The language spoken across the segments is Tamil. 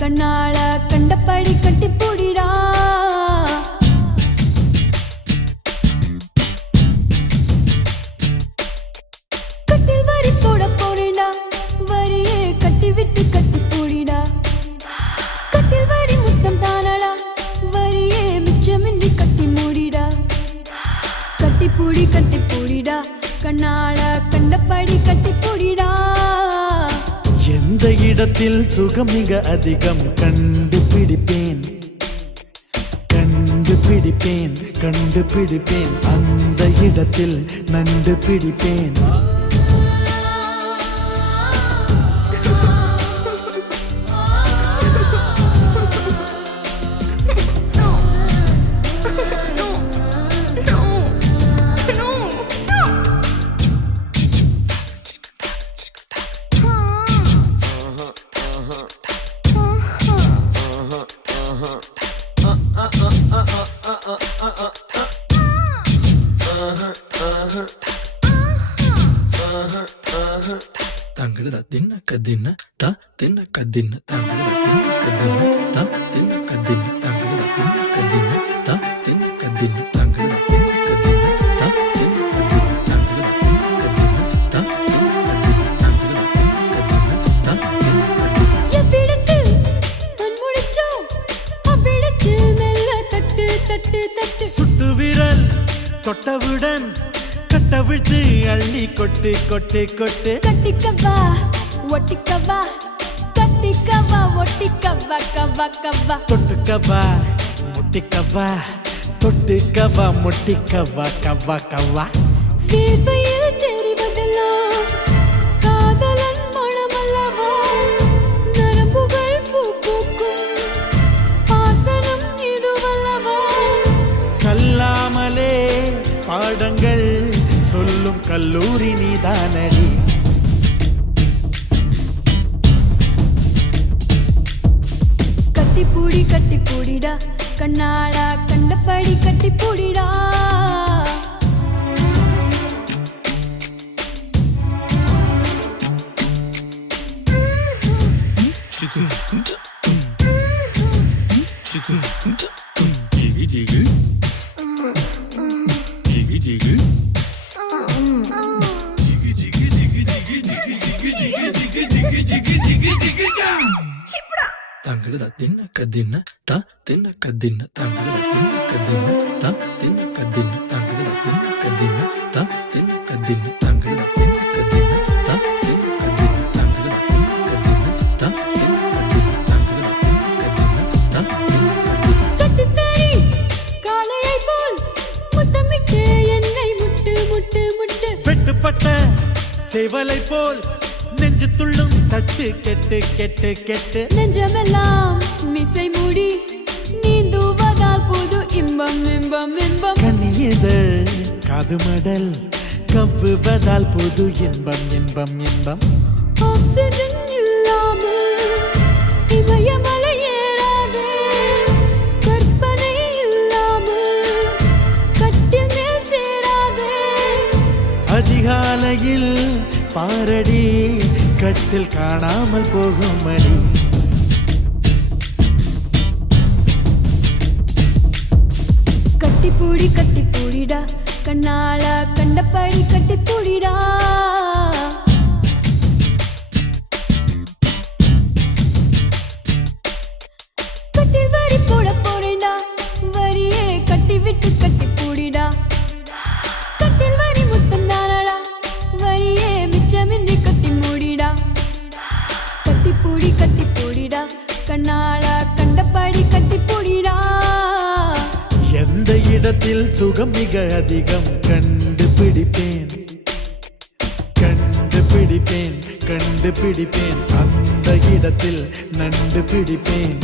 கண்ணால கண்டபடி கட்டி போடிடா. கட்டில் வரி போட போறேடா, வரியே கட்டி விட்டு கட்டி போடிடா. கட்டில் வரி முத்தம் தானடா, வரியே மிச்சமின்றி கட்டி மூடிடா. கட்டி போடிடா, கண்ணால கண்டபடி கட்டி போடிடா. எந்த இடத்தில் சுகம் மிக அதிகம் கண்டுபிடிப்பேன், கண்டுபிடிப்பேன், கண்டுபிடிப்பேன். அந்த இடத்தில் நண்டு பிடிப்பேன். தங்கட தின்ன கதின்ன த தின்ன கதின்ன தங்கட தின்ன கதின்ன த தின்ன கதின்ன தங்கட தின்ன கதின்ன த தின்ன கதின்ன தங்கட தின்ன கதின்ன த தின்ன கதின்ன தங்கட தின்ன கதின்ன த தின்ன கதின்ன தங்கட தின்ன கதின்ன த தின்ன கதின்ன. எவ்விடத்தில் நான் முடிச்சோ அவ்விடத்தில் மெல்ல தட்டு தட்டு தட்டு. சுட்டு விரல் தொட்டவுடன் கட்டவிழ்த்து அள்ளி கொட்டு கொட்டு கொட்டு. கட்டிக்கவா ஒட்டிக்கவா, கட்டிக்கவா ஒட்டிக்கவா, கவா கவா. தொட்டுக்கவா முட்டிக்கவா, தொட்டுக்கவா முட்டிக்கவா, கவா கவா. வேர்வையில் தெரிவதெல்லாம் காதலன் மனமல்லவா. நரம்புகள் பூ பூக்கும் ஆசனம் இதுவல்லவா. கல்லாமலே பாடங்கள் சொல்லும் கல்லூரி நீதானடி. கட்டி பூடிடா, கண்ணாடா கண்டபடி கட்டி பூடிடா. ஜிகு ஜிகு ஜிகு ஜிகு தங்கட தின்ன கதின்ன த தின்ன கதின்ன தங்கட தின்ன கதின்ன த தின்ன கதின்ன தங்கட தின்ன கதின்ன த தின்ன கதின்ன தங்கட தின்ன கதின்ன த தின்ன கதின்ன தங்கட தின்ன கதின்ன த தின்ன கதின்ன தங்கட தின்ன கதின்ன த தின்ன கதின்ன. கட்டுத்தறி காளையை போல் முத்தமிட்டு என்னை முட்டு முட்டு முட்டு. வெட்டுப்பட்ட சேவலை போல் நெஞ்சு துள்ளும் தட்டு கெட்டு கெட்டு கெட்டு. நெஞ்சமெல்லாம் மிசை மூடி நீந்துவதால் போது இன்பம் இன்பம் இன்பம். கனியதழ் காதுமடல் கவ்வுவதால் புது இன்பம் இன்பம் இன்பம். ஆக்சிஜன் இல்லாமல் இமயமலை ஏறாதே, கற்பனை இல்லாமல் கட்டில் மேல் சேராதே. அதிகாலையில் பாரடி கட்டில் காணாமல் போகும் அடி. கட்டி பூடிடா, கண்ணால கண்டபடி கட்டி பூடிடா. கட்டில் வரி போட போறேடா, வரியே கட்டி விட்டு கட்டி பூடிடா. கட்டில் வரி முத்தம் தானடா, வரியே மிச்சமின்றி கட்டி மூடிடா. கட்டி பூடிடா, கண்ணால கண்டபடி கட்டி பூடிடா. எந்த இடத்தில் சுகம் மிக அதிகம் கண்டுபிடிப்பேன், கண்டுபிடிப்பேன், கண்டுபிடிப்பேன். அந்த இடத்தில் நண்டு பிடிப்பேன்.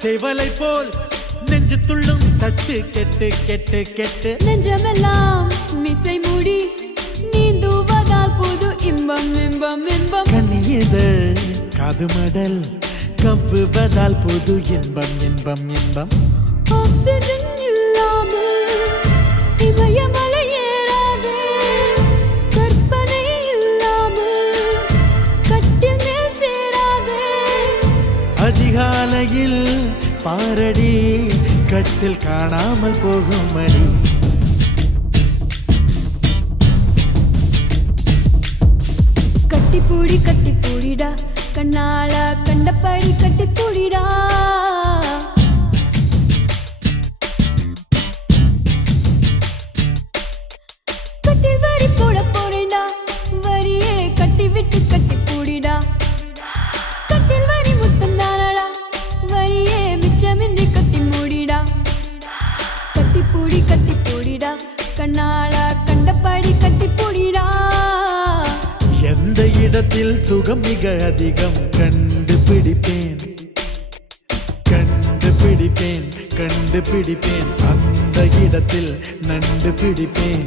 சேவலை போல் நெஞ்சு துள்ளும் தட்டு கெட்டு கெட்டு கெட்டு நெஞ்சமெல்லாம் மிசை மூடி நீந்துவதால் புது இன்பம் இன்பம் இன்பம் கண்ணியதழ் காது மடல் கவ்வுவதால் புது இன்பம் இன்பம் இன்பம் ஆக்சிஜன் இல்லாமல் இமயமலை ஏறாதே கற்பனை இல்லாமல் கட்டில் மேல் சேராதே அதிகாலையில் பாரடி கட்டில் காணாமல் போகும் அடி கட்டிப்பூடிடா கண்ணால கண்டபடி கட்டிப்பூடிடா கட்டில் வரி போட போறேன்டா வரியே கட்டி விட்டு கட்டிப்பூடிடா கட்டில் வரி முத்தம் தானடா வரியே மிச்சமின்றி கட்டி மூடிடா கட்டிப்பூடிடா கண்ணால கண்டபடி கட்டிப்பூடிடா எந்த இடத்தில் சுகம் மிக அதிகம் கண்டுபிடிப்பேன் கண்டுபிடிப்பேன் கண்டுபிடிப்பேன் அந்த இடத்தில் நண்டு பிடிப்பேன்